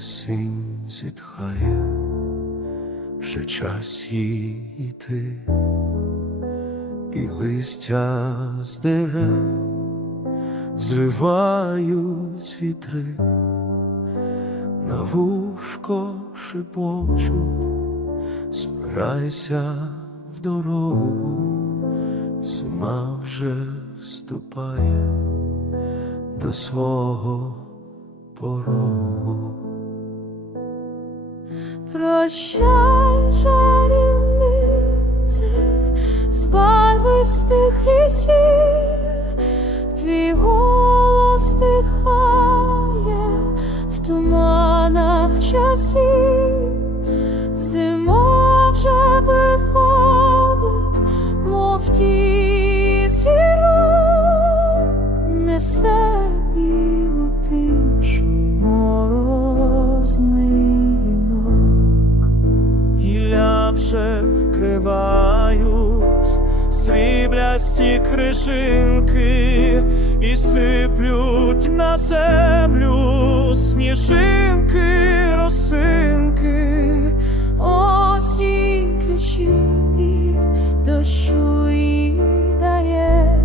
осінь зітхає, вже час їй іти, і листя з дерев зривають вітри, на вушко шепочуть, збирайся в дорогу, зима вже ступає до свого порогу. Прощай, чарівнице, з барвистих лісів, вже вкривають сріблясті крижинки і сиплють на землю сніжинки, росинки. Осі ключі від дощу і дає,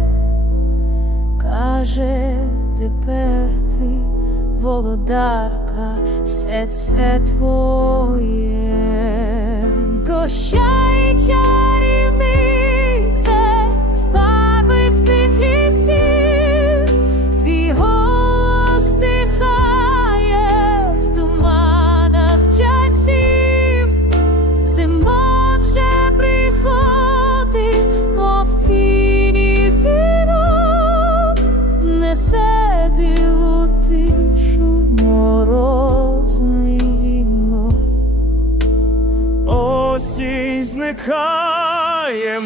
каже, тепер ти володарка, все це твоє. Прощай, чарівнице, Нехай